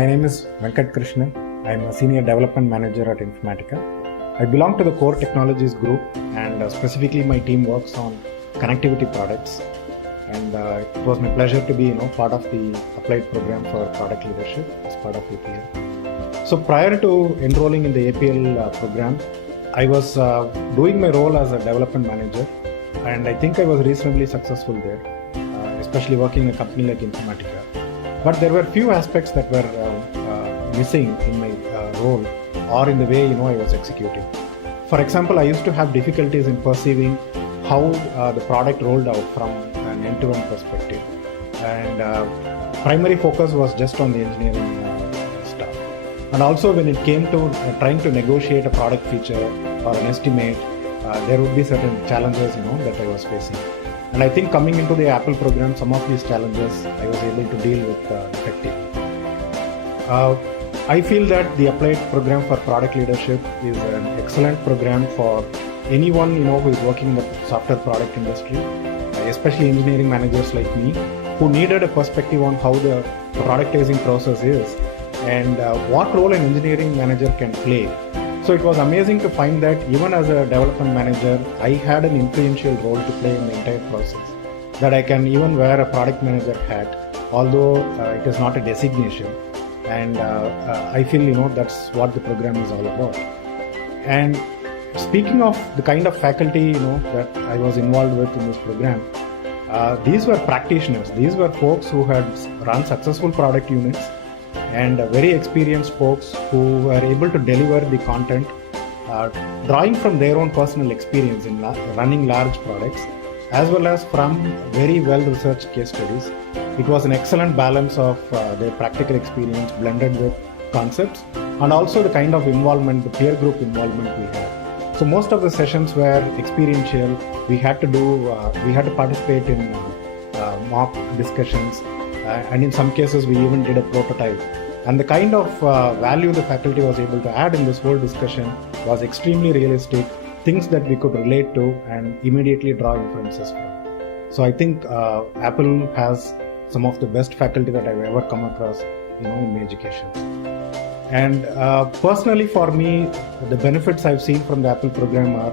My name is Venkat Krishnan. I am a Senior Development Manager at Informatica. I belong to the Core Technologies group, and specifically my team works on connectivity products. And it was my pleasure to be part of the applied program for product leadership as part of APL. So prior to enrolling in the APL program, I was doing my role as a development manager, and I think I was reasonably successful there, especially working in a company like Informatica. But there were few aspects that were missing in my role or in the way I was executing. For example, I used to have difficulties in perceiving how the product rolled out from an end-to-end perspective, and primary focus was just on the engineering stuff. And also when it came to trying to negotiate a product feature or an estimate, there would be certain challenges that I was facing. And I think coming into the Apple program, some of these challenges I was able to deal with effectively. I feel that the applied program for product leadership is an excellent program for anyone who is working in the software product industry, especially engineering managers like me, who needed a perspective on how the productizing process is and what role an engineering manager can play. So it was amazing to find that even as a development manager, I had an influential role to play in the entire process, that I can even wear a product manager hat, although it is not a designation. And I feel that's what the program is all about. And speaking of the kind of faculty that I was involved with in this program, these were practitioners. These were folks who had run successful product units and very experienced folks who were able to deliver the content, drawing from their own personal experience in running large products, as well as from very well-researched case studies. It was an excellent balance of their practical experience blended with concepts, and also the kind of involvement, the peer group involvement we had. So most of the sessions were experiential. We had to participate in mock discussions, and in some cases we even did a prototype. And the kind of value the faculty was able to add in this whole discussion was extremely realistic, things that we could relate to and immediately draw inferences from. So I think Apple has some of the best faculty that I've ever come across in my education. And personally for me, the benefits I've seen from the Apple program are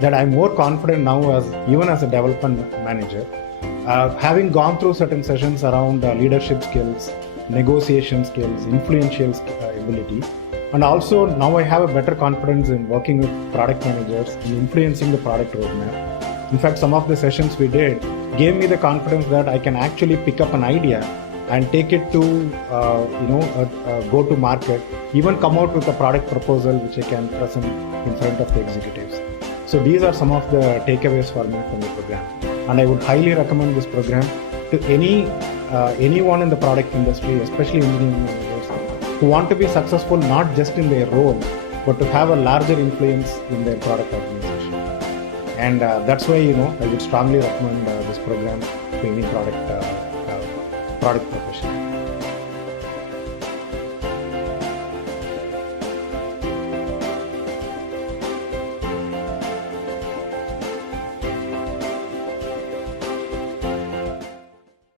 that I'm more confident now even as a development manager. Having gone through certain sessions around leadership skills, negotiation skills, influential ability, and also now I have a better confidence in working with product managers and influencing the product roadmap. In fact, some of the sessions we did gave me the confidence that I can actually pick up an idea and take it to go to market, even come out with a product proposal which I can present in front of the executives. So these are some of the takeaways for me from the program. And I would highly recommend this program to anyone in the product industry, especially engineering managers, who want to be successful not just in their role, but to have a larger influence in their product organization. And that's why I would strongly recommend this program to any product professional.